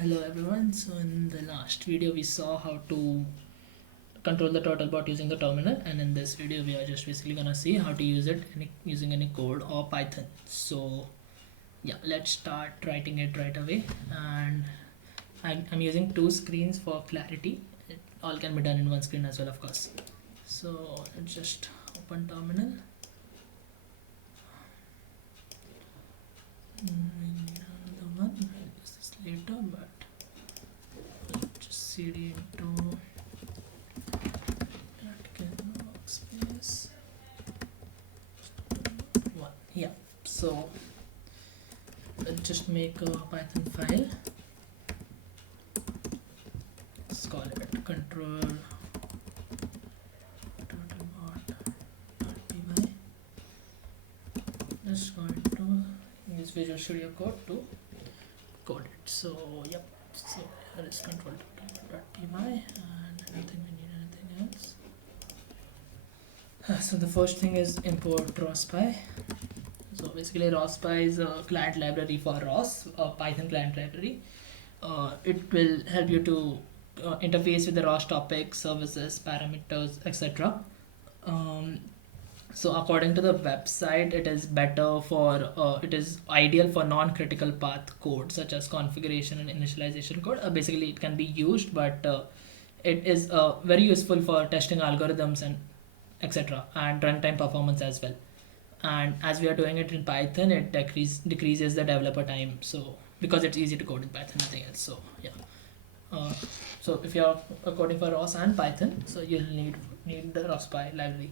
Hello everyone. So in the last video we saw how to control the Turtlebot using the terminal, and in this video we are just basically gonna see how to use it using any code or Python. So yeah, let's start writing it right away. And I'm using two screens for clarity. It all can be done in one screen as well, of course. So let's just open terminal. Another one. I'll use this later, but just cd into workspace one. Yeah, so let's just make a Python file. Let's call it control turtlebot.py. Just going to use Visual Studio Code to code it. So yep, so here is control turtlebot.py, and anything we need, anything else. So the first thing is import ROSPy. So basically ROSPy is a client library for ROS, a Python client library. It will help you to interface with the ROS topics, services, parameters, etc. So according to the website, it is better for it is ideal for non-critical path code such as configuration and initialization code. Basically, it can be used, but it is very useful for testing algorithms and etc. and runtime performance as well. And as we are doing it in Python, it decreases the developer time. So because it's easy to code in Python, nothing else. So yeah. So if you're coding for ROS and Python, so you'll need the ROSPy library.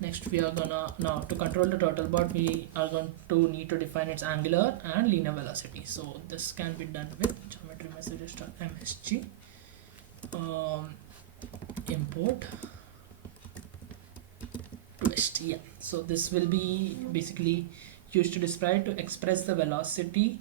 Next, we are gonna now to control the Turtlebot, we are going to need to define its angular and linear velocity. So this can be done with geometry messages.msg import twist. Yeah, so this will be basically used to express the velocity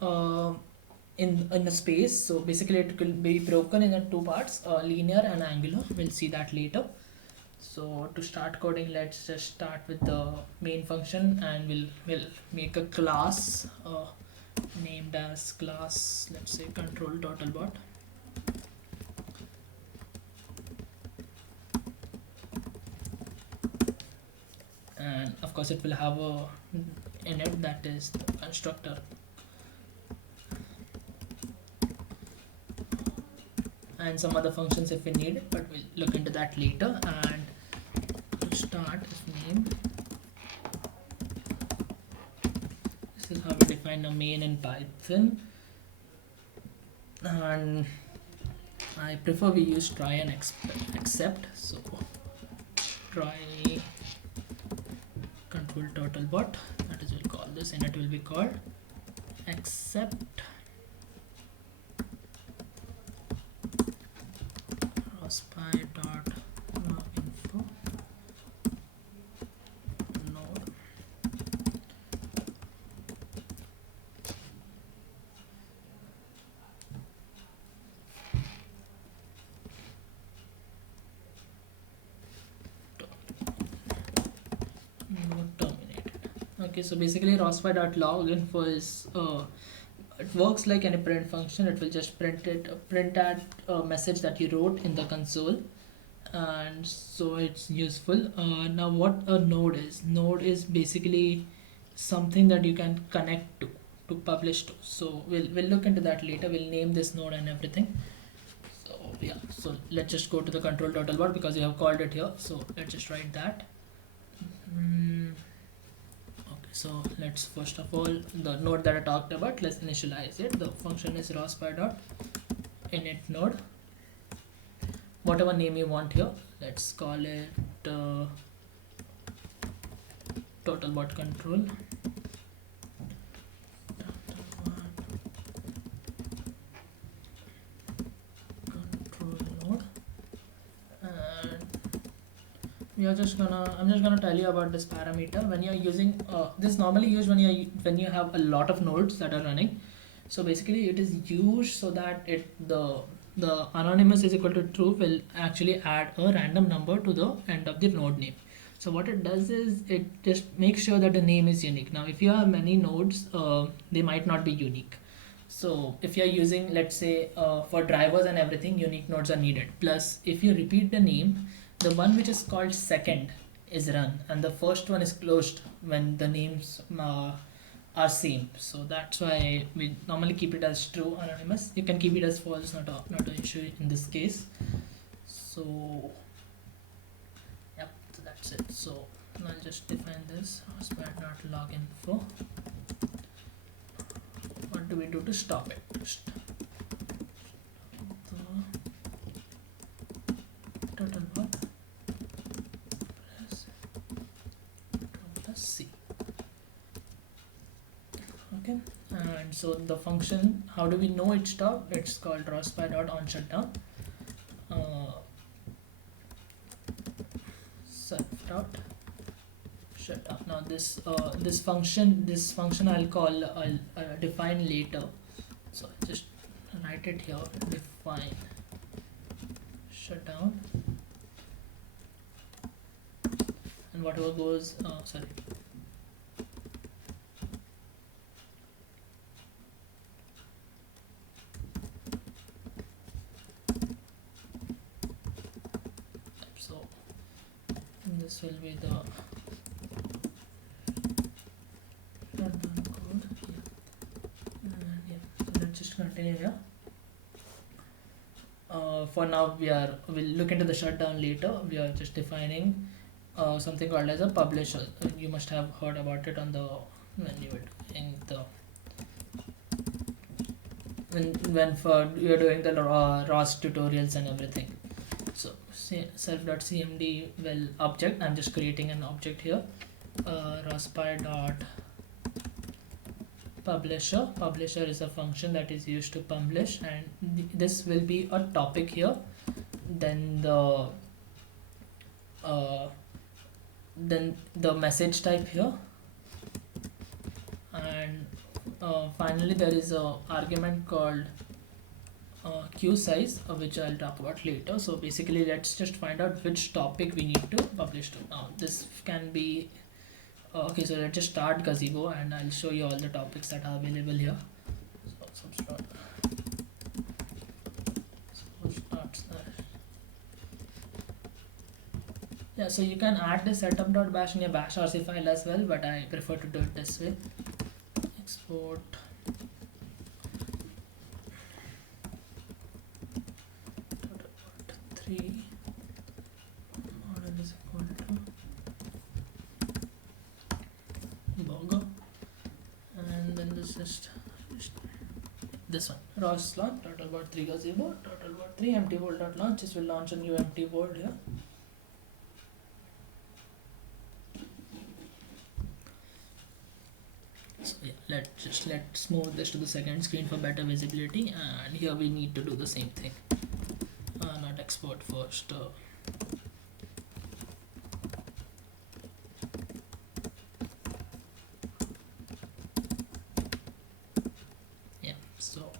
in a space. So basically it will be broken in two parts, linear and angular. We'll see that later. So to start coding, let's just start with the main function, and we'll make a class named as class, let's say control turtlebot. And of course it will have a init, that is the constructor. And some other functions if we need it, but we'll look into that later. And to start, name, this is how we define a main in Python, and I prefer we use try and except. So try control turtlebot, that is, we'll call this, and it will be called except rospy.info node. Node terminated. Okay, so basically rospy.log.info is it works like any print function. It will just print that message that you wrote in the console, and so it's useful. Now what a node is basically something that you can connect to publish to. So we'll look into that later. We'll name this node and everything. So yeah, so let's just go to the control turtlebot because you have called it here. So let's just write that. Okay, so let's first of all, the node that I talked about, let's initialize it. The function is rospy.init node, whatever name you want here. Let's call it turtlebot control. Control node. And I'm just gonna tell you about this parameter. When you're using this, normally used when you have a lot of nodes that are running. So basically it is used so that the anonymous is equal to true will actually add a random number to the end of the node name. So what it does is it just makes sure that the name is unique. Now if you have many nodes, they might not be unique. So if you're using, let's say, for drivers and everything, unique nodes are needed. Plus, if you repeat the name, the one which is called second is run, and the first one is closed when the names are same. So that's why we normally keep it as true anonymous. You can keep it as false, not an issue in this case. So yep, so that's it. So I'll just define this hotspot.loginfo. What do we do to stop it? Stop the total what? Press plus C. Okay, and so the function, how do we know it stopped? It's called rospi.onShutdown. Self dot shutdown. Now this function I'll define later. So I'll just write it here. Define shutdown, and whatever goes. Sorry. So this will be the shutdown code. Yeah. And yeah. So let's just continue here. For now, we'll look into the shutdown later. We are just defining something called as a publisher. You must have heard about it on the when you were doing the when for you're doing the ROS tutorials and everything. So self.cmd well object. I'm just creating an object here. Rospi dot publisher. Publisher is a function that is used to publish, and this will be a topic here. Then the message type here, and finally there is a argument called queue size, which I'll talk about later. So basically, let's just find out which topic we need to publish to. Now this can be okay, so let's just start Gazebo, and I'll show you all the topics that are available here. So substart. So starts there. Yeah, so you can add the setup.bash in your bash RC file as well, but I prefer to do it this way. Export three model is equal to burger, and then this is this one ROS launch totalbot3 gazebo totalbot3 empty world.launch. This will launch a new empty world here. So yeah, let's move this to the second screen for better visibility, and here we need to do the same thing. Not export first. Yeah, so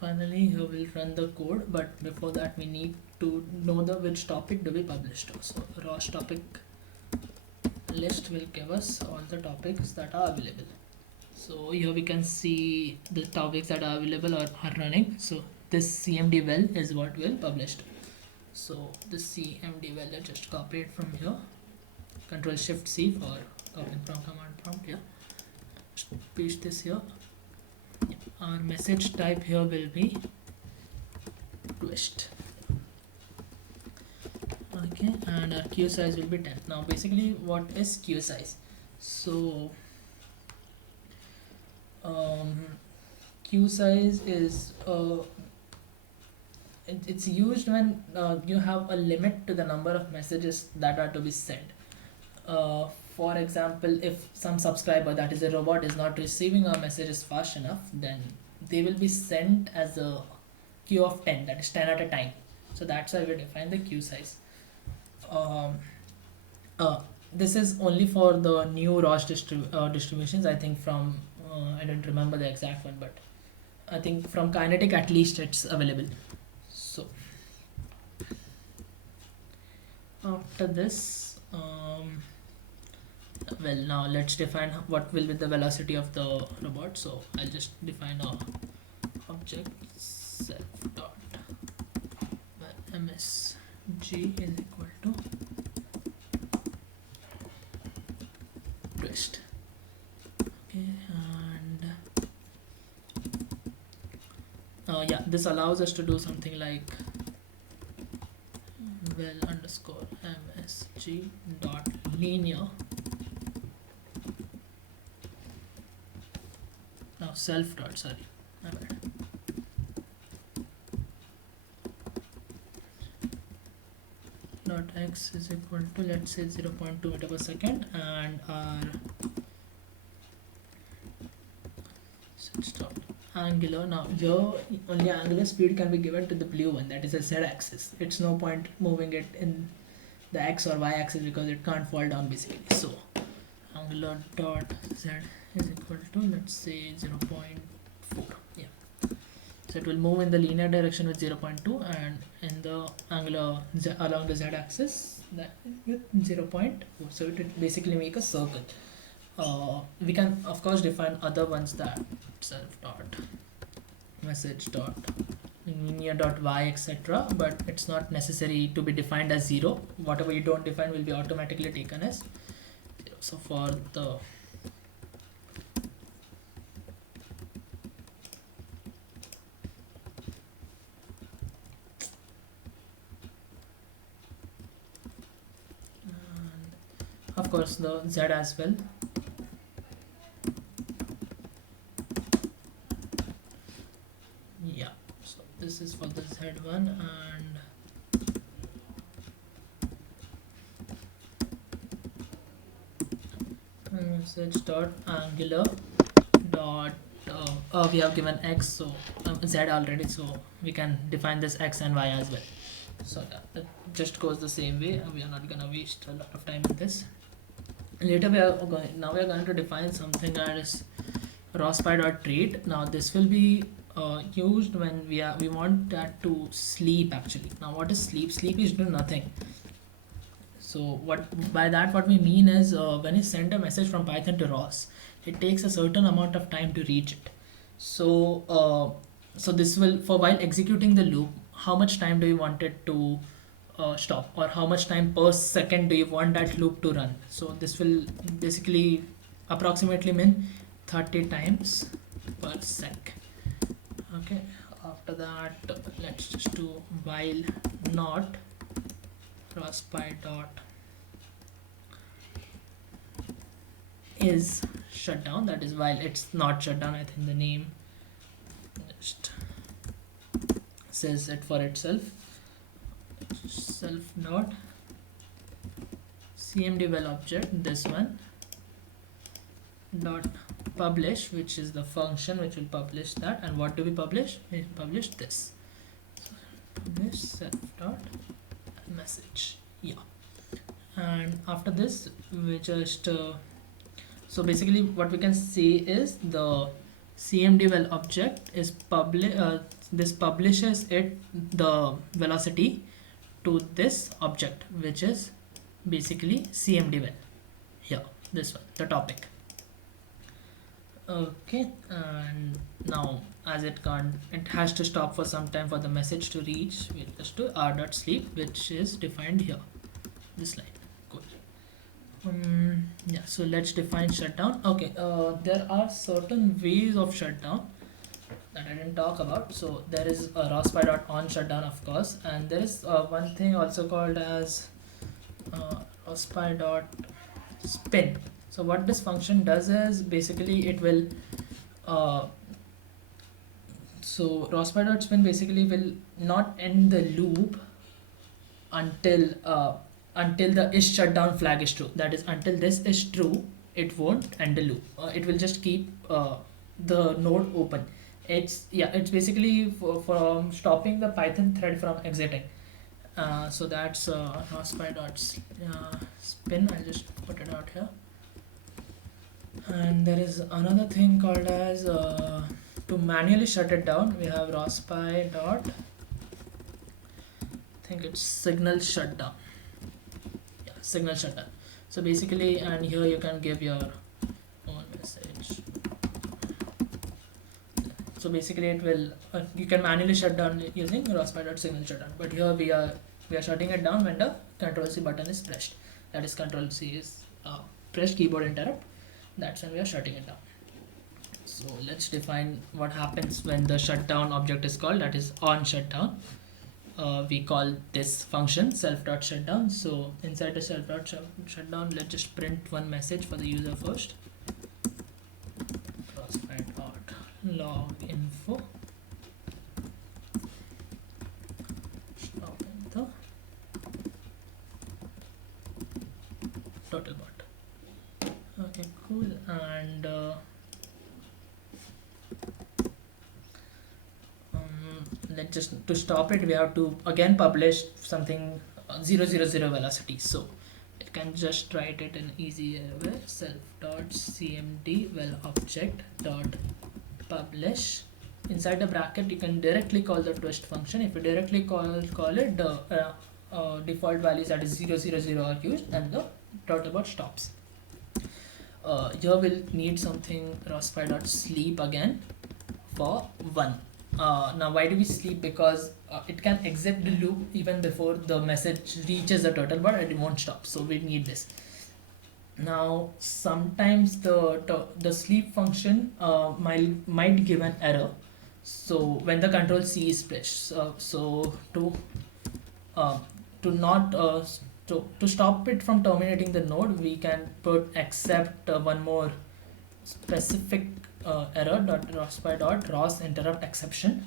finally here we'll run the code, but before that we need to know the which topic do we publish to. So ROS topic list will give us all the topics that are available. So here we can see the topics that are available or are running. So this cmd well is what we'll publish to. So this cmd well, let's just copy it from here. Control Shift C for copying from command prompt. Yeah, just paste this here. Yeah. Our message type here will be twist. Okay, and our queue size will be 10. Now basically, what is queue size? So queue size is it's used when you have a limit to the number of messages that are to be sent. For example, if some subscriber, that is a robot, is not receiving our messages fast enough, then they will be sent as a queue of 10, that is 10 at a time. So that's why we define the queue size. Uh, this is only for the new ROS distributions. I think from I don't remember the exact one, but I think from Kinetic at least it's available. So after this, well, now let's define what will be the velocity of the robot. So I'll just define a object self dot msg is equal to twist. Okay, and yeah, this allows us to do something like well underscore msg dot linear. Now self dot, sorry, my bad. Dot x is equal to, let's say, 0.2 meter per second, and our stop angular. Now here only angular speed can be given to the blue one, that is the z-axis. It's no point moving it in the x or y-axis because it can't fall down basically. So angular dot z is equal to, let's say, 0.4. Yeah, so it will move in the linear direction with 0.2, and in the angular along the z-axis that with 0.4. So it would basically make a circle. We can of course define other ones, that self dot message dot linear dot y, etc., but it's not necessary to be defined as 0. Whatever you don't define will be automatically taken as 0. So for the of course the z as well. Yeah, so this is for the z1, and message dot angular dot we have given x, so z already, so we can define this x and y as well. So yeah, it just goes the same way. We are not gonna waste a lot of time in this. Later we are going to define something as ROSPy dot trait. Now this will be used when we want that to sleep actually. Now what is sleep? Sleep is do nothing. So what we mean is when you send a message from Python to ROS, it takes a certain amount of time to reach it. So this will, for while executing the loop, how much time do you want it to stop, or how much time per second do you want that loop to run? So this will basically approximately mean 30 times per sec. Okay, after that let's just do while not ROSPy dot is shut down, that is while it's not shut down. I think the name just says it for itself. Self dot cmd well object, this one, dot publish, which is the function which will publish that. And what do we publish? We publish this. So publish self dot message. Yeah, and after this we just so basically what we can say is the cmd well object is this publishes it the velocity to this object, which is basically cmd well here, this one, the topic. Okay, and now as it has to stop for some time for the message to reach, we'll just do r.sleep, which is defined here, this line. Cool. Yeah, so let's define shutdown. Okay, there are certain ways of shutdown that I didn't talk about. So there is a ROSPy.on shutdown, of course, and there is one thing also called as ROSPy.spin. So what this function does is basically it will so ROSPy.spin basically will not end the loop until the is shutdown flag is true. That is, until this is true, it won't end the loop. It will just keep the node open. It's basically from stopping the Python thread from exiting. So that's spin. I'll just put it out here. And there is another thing called as to manually shut it down. We have rospy dot. I think it's signal shutdown. Yeah, signal shutdown. So basically, and here you can give your own message. So basically, it will you can manually shut down using rospy.signal shutdown. But here we are shutting it down when the Control C button is pressed. That is Control C is pressed keyboard interrupt. That's when we are shutting it down. So let's define what happens when the shutdown object is called. That is on shutdown. We call this function self.shutdown. So inside the self.shutdown, let's just print one message for the user first. Log info stop the total bot. Okay, cool. And let's just to stop it, we have to again publish something 000 velocity. So you can just write it in easy way: self.cmd well object dot publish. Inside the bracket you can directly call the twist function. If you directly call it, the default values that is 000 are used and the turtlebot stops. Here we'll need something rospy.sleep again for 1. Now why do we sleep? Because it can exit the loop even before the message reaches the turtlebot and it won't stop, so we need this. Now sometimes the sleep function might give an error, so when the Control C is pressed. So to stop it from terminating the node, we can put except one more specific error dot rospy dot ros interrupt exception.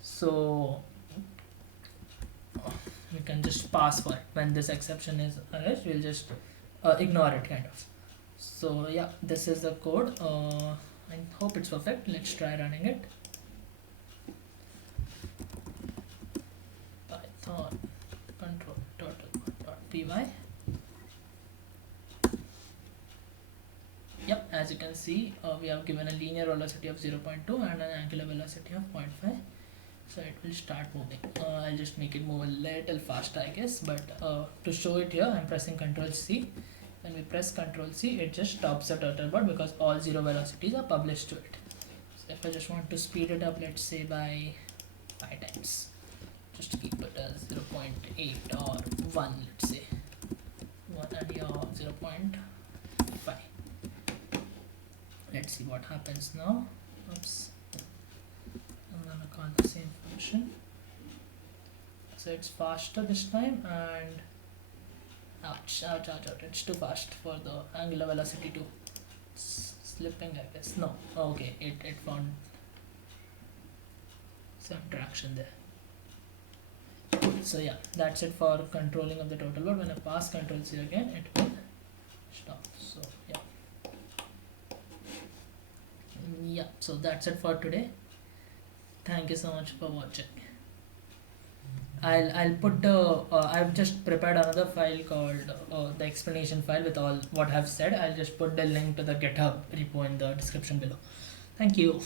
So we can just pass for it. When this exception is arranged, we'll just ignore it kind of. So yeah, this is the code. I hope it's perfect. Let's try running it. Python control turtle.py. Yep, as you can see, we have given a linear velocity of 0.2 and an angular velocity of 0.5. So it will start moving. I'll just make it move a little faster, I guess. But to show it here, I'm pressing Control C. When we press Control C, it just stops the turtlebot because all 0 velocities are published to it. So if I just want to speed it up, let's say by 5 times, just keep it as 0.8 or 1, let's say 1 and here 0.5. Let's see what happens now. Oops. I'm gonna call the same function. So it's faster this time, and ouch, it's too fast for the angular velocity to slipping, I guess. No, okay, it found some traction there. So yeah, that's it for controlling of the turtlebot. When I pass Control C again, it will stop. So yeah, so that's it for today. Thank you so much for watching. I'll put the I've just prepared another file called the explanation file with all what I've said. I'll just put the link to the GitHub repo in the description below. Thank you.